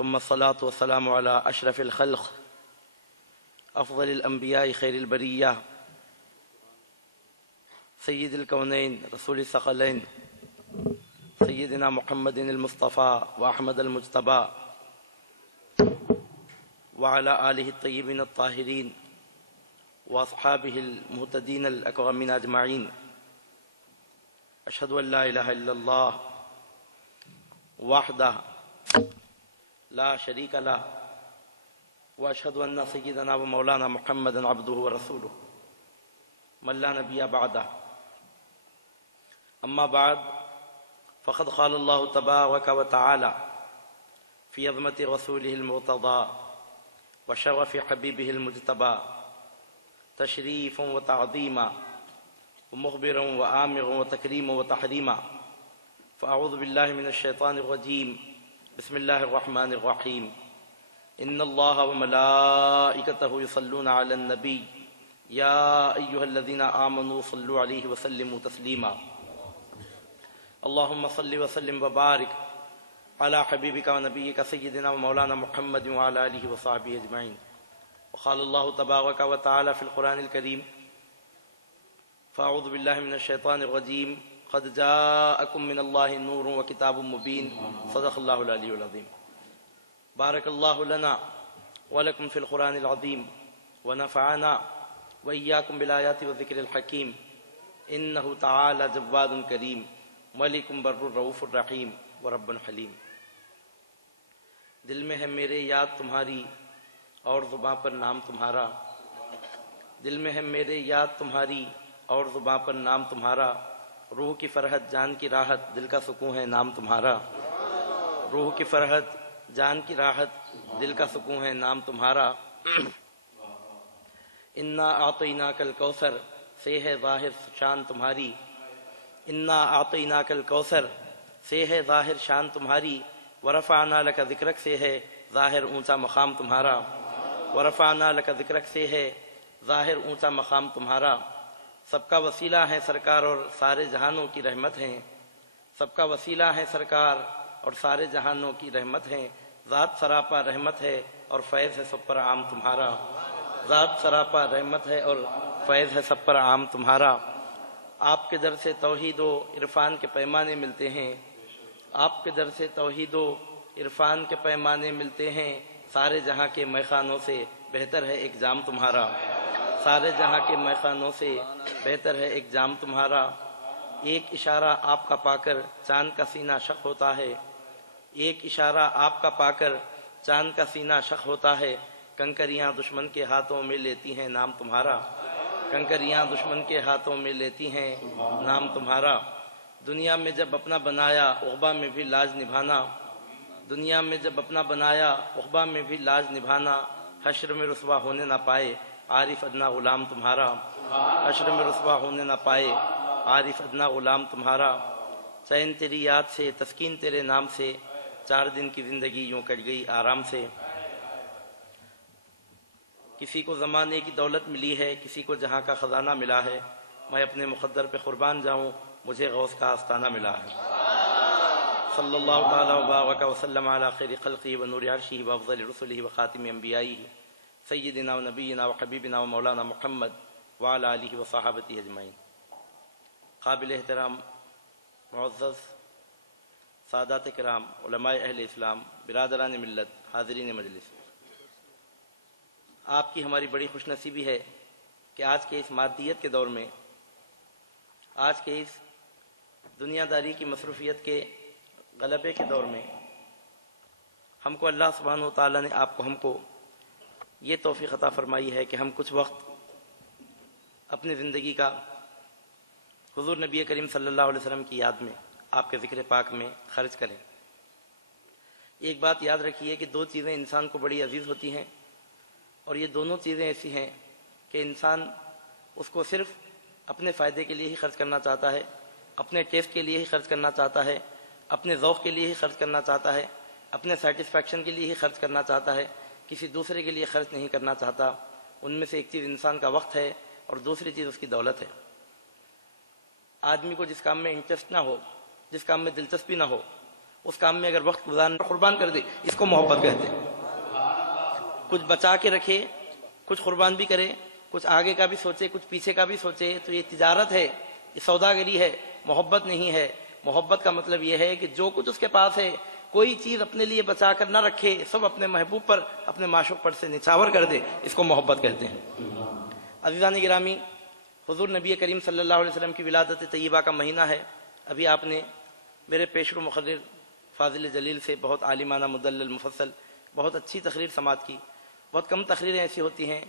ثم الصلاة والسلام على أشرف الخلق أفضل الأنبياء خير البرية سيد الكونين رسول الثقلين سيدنا محمد المصطفى وأحمد المجتبى وعلى آله الطيبين الطاهرين وأصحابه المهتدين الأكرمين أجمعين. أشهد أن لا إله إلا الله وحده لا شريك له وأشهد أن سيدنا ومولانا محمدا عبده ورسوله من لا نبي بعده. أما بعد فقد قال الله تبارك وتعالى في عظمة رسوله المرتضى وشرف حبيبه المجتبى تشريفا وتعظيما ومخبرا وآمرا وتكريما وتحريما. فأعوذ بالله من الشيطان الرجيم. بسم الله الرحمن الرحيم. إن الله وملائكته يصلون على النبي يا أيها الذين آمنوا صلوا عليه وسلموا تسليما. اللهم صل وسلم وبارك على حبيبك ونبيك سيدنا ومولانا محمد وعلى آله وصحبه أجمعين. وقال الله تبارك وتعالى في القرآن الكريم فأعوذ بالله من الشيطان الرجيم. قد جاءكم من الله نور وكتاب مبين. صدق الله العلي العظيم. بارك الله لنا ولكم في القرآن العظيم ونفعنا وإياكم بالآيات والذكر الحكيم. إنه تعالى جواد كريم ملك بر الرؤوف الرحیم ورب حلیم. دل میں ہے میرے یاد تمہاری اور زباں پر نام تمہارا. دل میں ہے میرے یاد تمہاری اور زباں پر نام تمہارا. روح کی فرحت جان کی راحت دل کا سکون ہے نام تمہارا. روح کی فرحت جان کی راحت دل کا سکون ہے نام تمہارا. انا اعطیناک الکوثر سے ہے ظاہر شان تمہاری. انا اعطیناک الکوثر سے ہے ظاہر شان تمہاری. ورفعنا لک ذکرک سے ہے ظاہر اونچا مقام تمہارا. ورفعنا لک ذکرک سے ہے ظاہر اونچا مقام تمہارا. سب کا وسیلہ ہے سرکار اور سارے جہانوں کی رحمت ہیں. سب کا وسیلہ ہے سرکار اور سارے جہانوں کی رحمت ہیں. ذات سراپا رحمت ہے اور فیض ہے سب پر عام تمہارا. ذات سراپا رحمت ہے اور فیض ہے سب پر عام تمہارا. آپ کے در سے توحید و عرفان کے پیمانے ملتے ہیں. آپ کے در سے توحید و عرفان کے پیمانے ملتے ہیں. سارے جہاں کے میخانوں سے بہتر ہے ایک جام تمہارا. سارے جہاں کے میخانوں سے بہتر ہے ایک جام تمہارا. ایک اشارہ آپ کا پا کر چاند کا سینہ شق ہوتا ہے. ایک اشارہ آپ کا پا کر چاند کا سینہ شق ہوتا ہے. کنکریاں دشمن کے ہاتھوں میں لیتی ہیں نام تمہارا. کنکریاں دشمن کے ہاتھوں میں لیتی ہیں نام تمہارا. دنیا میں جب اپنا بنایا عقبہ میں بھی لاج نبھانا. دنیا میں جب اپنا بنایا عقبہ میں بھی لاج نبھانا. حشر میں رسوا ہونے نہ پائے عارف ادنا غلام تمہارا. حشر میں رسوا ہونے نہ پائے عارف ادنا غلام تمہارا. چین تیری یاد سے تسکین تیرے نام سے 4 دن کی زندگی یوں کٹ گئی آرام سے. کسی کو زمانے کی دولت ملی ہے کسی کو جہاں کا خزانہ ملا ہے. میں اپنے مقدر پہ قربان جاؤں مجھے غوث کا آستانہ ملا ہے. صلی اللہ تعالی وبارک وسلم علی خیر خلقہ ونور عرشہ وافضل رسلہ وخاتم انبیائہ سیدنا و نبینا و حبیبنا و مولانا محمد وعلی آلہ و صحابتہ اجمعین. قابل احترام معزز سادات کرام علماء اہل اسلام برادران ملت حاضرین مجلس. آپ کی ہماری بڑی خوش نصیبی ہے کہ آج کے اس مادیت کے دور میں آج کے اس دنیا داری کی مصروفیت کے غلبے کے دور میں ہم کو اللہ سبحانہ و تعالیٰ نے آپ کو ہم کو یہ توفیق عطا فرمائی ہے کہ ہم کچھ وقت اپنی زندگی کا حضور نبی کریم صلی اللہ علیہ وسلم کی یاد میں آپ کے ذکر پاک میں خرچ کریں. ایک بات یاد رکھیے کہ 2 چیزیں انسان کو بڑی عزیز ہوتی ہیں اور یہ دونوں چیزیں ایسی ہیں کہ انسان اس کو صرف اپنے فائدے کے لیے ہی خرچ کرنا چاہتا ہے, اپنے ٹیسٹ کے لیے ہی خرچ کرنا چاہتا ہے, اپنے ذوق کے لیے ہی خرچ کرنا چاہتا ہے, اپنے سیٹسفیکشن کے لیے ہی خرچ کرنا چاہتا ہے, کسی دوسرے کے لیے خرچ نہیں کرنا چاہتا. ان میں سے ایک چیز انسان کا وقت ہے اور دوسری چیز اس کی دولت ہے. آدمی کو جس کام میں انٹرسٹ نہ ہو, جس کام میں دلچسپی نہ ہو, اس کام میں اگر وقت گزارنا قربان کر دے، اس کو محبت کہتے ہیں۔ کچھ بچا کے رکھے، کچھ قربان بھی کرے، کچھ آگے کا بھی سوچے، کچھ پیچھے کا بھی سوچے، تو یہ تجارت ہے، یہ سوداگری ہے، محبت نہیں ہے۔ محبت کا مطلب یہ ہے کہ جو کچھ اس کے پاس ہے کوئی چیز اپنے لیے بچا کر نہ رکھے، سب اپنے محبوب پر، اپنے معشوق پر سے نچھاور کر دے، اس کو محبت کہتے ہیں۔ عزیزان گرامی، حضور نبی کریم صلی اللہ علیہ وسلم کی ولادت طیبہ کا مہینہ ہے۔ ابھی آپ نے میرے پیشرو مقرر فاضل جلیل سے بہت عالمانہ مدلل مفصل بہت اچھی تقریر سماعت کی۔ بہت کم تقریریں ایسی ہوتی ہیں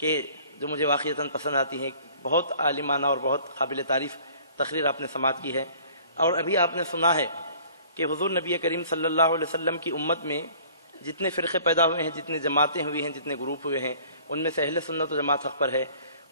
کہ جو مجھے واقعتاً پسند آتی ہیں۔ بہت عالمانہ اور بہت قابل تعریف تقریر آپ نے سماعت کی ہے۔ اور ابھی آپ نے سنا ہے کہ حضور نبی کریم صلی اللہ علیہ وسلم کی امت میں جتنے فرقے پیدا ہوئے ہیں، جتنے جماعتیں ہوئی ہیں، جتنے گروپ ہوئے ہیں، ان میں سے اہل سنت و جماعت حق پر ہے۔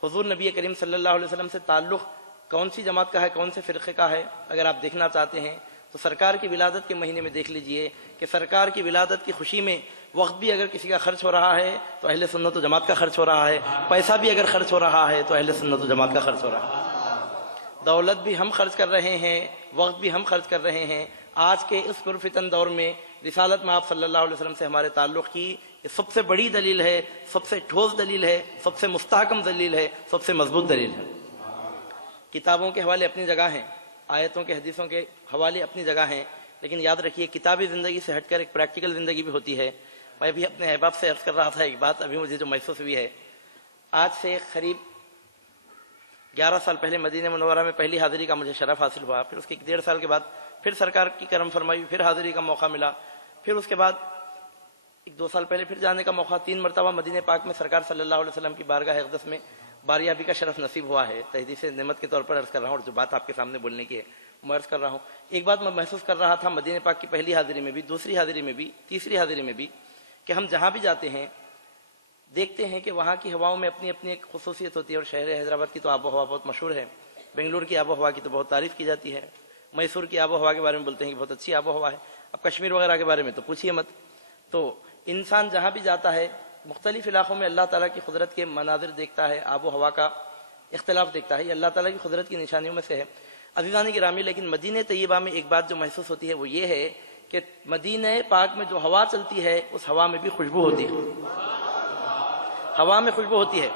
حضور نبی کریم صلی اللہ علیہ وسلم سے تعلق کون سی جماعت کا ہے، کون سے فرقے کا ہے، اگر آپ دیکھنا چاہتے ہیں تو سرکار کی ولادت کے مہینے میں دیکھ لیجئے کہ سرکار کی ولادت کی خوشی میں وقت بھی اگر کسی کا خرچ ہو رہا ہے تو اہل سنت و جماعت کا خرچ ہو رہا ہے، پیسہ بھی اگر خرچ ہو رہا ہے تو اہل سنت و جماعت کا خرچ ہو رہا ہے۔ دولت بھی ہم خرچ کر رہے ہیں، وقت بھی ہم خرچ کر رہے ہیں۔ آج کے اس پرفتن دور میں رسالت میں آپ صلی اللہ علیہ وسلم سے ہمارے تعلق کی یہ سب سے بڑی دلیل ہے، سب سے ٹھوس دلیل ہے، سب سے مستحکم دلیل ہے، سب سے مضبوط دلیل ہے۔ کتابوں کے حوالے اپنی جگہ ہیں، آیتوں کے حدیثوں کے حوالے اپنی جگہ ہیں، لیکن یاد رکھیے کتابی زندگی سے ہٹ کر ایک پریکٹیکل زندگی بھی ہوتی ہے۔ میں بھی اپنے احباب سے عرض کر رہا تھا، ایک بات ابھی مجھے جو محسوس ہوئی ہے، آج سے قریب 11 سال پہلے مدینہ منورہ میں پہلی حاضری کا مجھے شرف حاصل ہوا، پھر اس کے 1.5 سال کے بعد پھر سرکار کی کرم فرمائی، پھر حاضری کا موقع ملا، پھر اس کے بعد 1-2 سال پہلے پھر جانے کا موقع، 3 مرتبہ مدینہ پاک میں سرکار صلی اللہ علیہ وسلم کی بارگاہ اقدس میں باریابی کا شرف نصیب ہوا ہے۔ تحدیث نعمت کے طور پر عرض کر رہا ہوں، اور جو بات آپ کے سامنے بولنے کی ہے میں عرض کر رہا ہوں۔ ایک بات میں محسوس کر رہا تھا مدینہ پاک کی پہلی حاضری میں بھی، دوسری حاضری میں بھی، تیسری حاضری میں بھی، کہ ہم جہاں بھی جاتے ہیں دیکھتے ہیں کہ وہاں کی ہواؤں میں اپنی اپنی ایک خصوصیت ہوتی ہے، اور شہر حیدرآباد کی تو آب و ہوا بہت مشہور ہے، بنگلور کی آب و ہوا کی تو بہت تعریف کی جاتی ہے، میسور کی آب و ہوا کے بارے میں بولتے ہیں کہ بہت اچھی آب و ہوا ہے، اب کشمیر وغیرہ کے بارے میں تو پوچھیے مت۔ تو انسان جہاں بھی جاتا ہے مختلف علاقوں میں اللہ تعالیٰ کی قدرت کے مناظر دیکھتا ہے، آب و ہوا کا اختلاف دیکھتا ہے، یہ اللہ تعالیٰ کی قدرت کی نشانیوں میں سے ہے۔ عزیزان گرامی، لیکن مدینہ طیبہ میں ایک بات جو محسوس ہوتی ہے وہ یہ ہے کہ مدینہ پاک میں جو ہوا چلتی ہے اس ہوا میں بھی خوشبو ہوتی ہے، ہوا میں خوشبو ہوتی ہے۔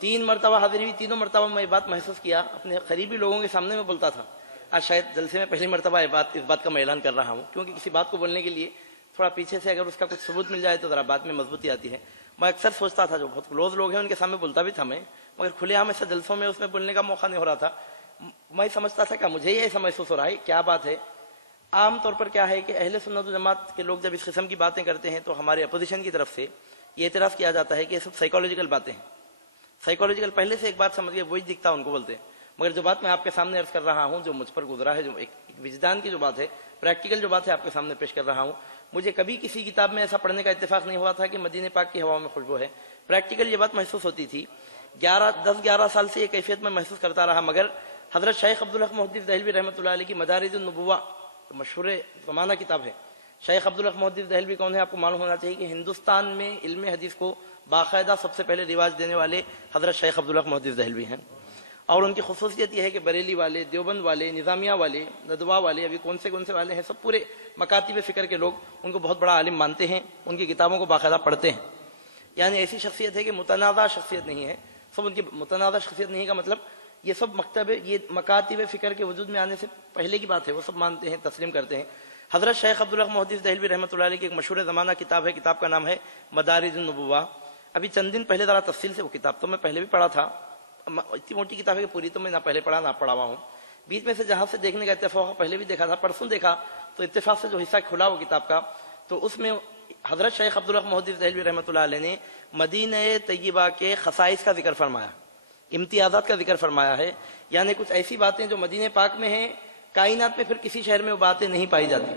3 مرتبہ حاضری ہوئی، تینوں مرتبہ میں یہ بات محسوس کیا، اپنے قریبی لوگوں کے سامنے میں بولتا تھا۔ آج شاید جلسے میں پہلی مرتبہ اس بات کا میں اعلان کر رہا ہوں، کیونکہ کسی بات کو بولنے کے لیے تھوڑا پیچھے سے اگر اس کا کچھ ثبوت مل جائے تو ذرا بات میں مضبوطی آتی ہے۔ میں اکثر سوچتا تھا، جو بہت کلوز لوگ ہیں ان کے سامنے بولتا بھی تھا میں، مگر کھلے عام ایسے جلسوں میں اس میں بولنے کا موقع نہیں ہو رہا تھا۔ میں سمجھتا تھا کہ مجھے یہ ایسا محسوس ہو رہا ہے، کیا بات ہے۔ عام طور پر کیا ہے کہ اہل سنت و جماعت کے لوگ جب اس قسم کی باتیں کرتے ہیں تو ہمارے اپوزیشن کی طرف سے یہ اعتراض کیا جاتا ہے کہ یہ سب سائیکالوجیکل باتیں ہیں، سائیکالوجیکل پہلے سے ایک بات سمجھ گئے وہی دکھتا ان کو بولتے ہیں۔ مگر جو بات میں آپ کے سامنے عرض کر رہا ہوں، جو مجھ پر گزرا ہے، جو ایک وجدان کی جو بات ہے، پریکٹیکل جو بات ہے آپ کے سامنے پیش کر رہا ہوں، مجھے کبھی کسی کتاب میں ایسا پڑھنے کا اتفاق نہیں ہوا تھا کہ مدینہ پاک کی ہواؤں میں خوشبو ہے۔ پریکٹیکل یہ بات محسوس ہوتی تھی، 10-11 سال سے یہ کیفیت میں محسوس کرتا رہا۔ مگر حضرت شیخ عبدالحق محدث دہلوی رحمۃ اللہ علیہ کی مدارج النبوہ مشہور زمانہ کتاب ہے۔ شیخ عبدالحق محدث دہلوی کون ہے آپ کو معلوم ہونا چاہیے کہ ہندوستان میں علم حدیث کو باقاعدہ سب سے پہلے رواج دینے والے حضرت شیخ عبدالحق محدث دہلوی ہیں، اور ان کی خصوصیت یہ ہے کہ بریلی والے، دیوبند والے، نظامیہ والے، ندوہ والے، ابھی کون سے والے ہیں، سب پورے مکاتب فکر کے لوگ ان کو بہت بڑا عالم مانتے ہیں، ان کی کتابوں کو باقاعدہ پڑھتے ہیں۔ یعنی ایسی شخصیت ہے کہ متنازع شخصیت نہیں ہے، سب ان کی متنازع شخصیت نہیں کا مطلب یہ سب یہ مکاتب فکر کے وجود میں آنے سے پہلے کی بات ہے، وہ سب مانتے ہیں، تسلیم کرتے ہیں۔ حضرت شیخ عبدالحق محدث دہلوی رحمۃ اللہ علیہ کی ایک مشہور زمانہ کتاب ہے، کتاب کا نام ہے مدارج النبوہ۔ ابھی چند دن پہلے ذرا تفصیل سے وہ کتاب تو میں پہلے بھی پڑھا تھا، اتنی موٹی کتاب ہے کہ پوری تو میں نہ پہلے پڑھا نہ پڑھا ہوا ہوں، بیچ میں سے جہاں سے دیکھنے کا اتفاق پہلے بھی دیکھا تھا، پرسوں دیکھا تو اتفاق سے جو حصہ کھلا وہ کتاب کا، تو اس میں حضرت شیخ عبدالحق محدث دہلوی رحمۃ اللہ علیہ نے مدینہ طیبہ کے خصائص کا ذکر فرمایا، امتیازات کا ذکر فرمایا ہے، یعنی کچھ ایسی باتیں جو مدینہ پاک میں ہیں کائنات میں پھر کسی شہر میں وہ باتیں نہیں پائی جاتی،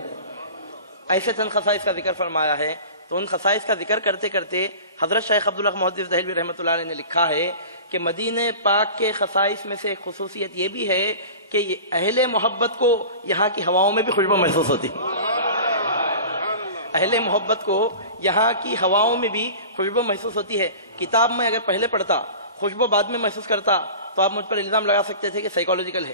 ایسے چند خصائص کا ذکر فرمایا ہے۔ تو ان خصائص کا ذکر کرتے کرتے حضرت شیخ عبدالحق محدث دہلوی رحمۃ اللہ علیہ نے لکھا ہے کہ مدینہ پاک کے خصائص میں سے ایک خصوصیت یہ بھی ہے کہ اہل محبت کو یہاں کی ہواؤں میں بھی خوشبو محسوس ہوتی، اہل محبت کو یہاں کی ہواؤں میں بھی خوشبو محسوس ہوتی ہے۔ کتاب میں اگر پہلے پڑھتا، خوشبو بعد میں محسوس کرتا، تو آپ مجھ پر الزام لگا سکتے تھے کہ سائیکالوجیکل ہے،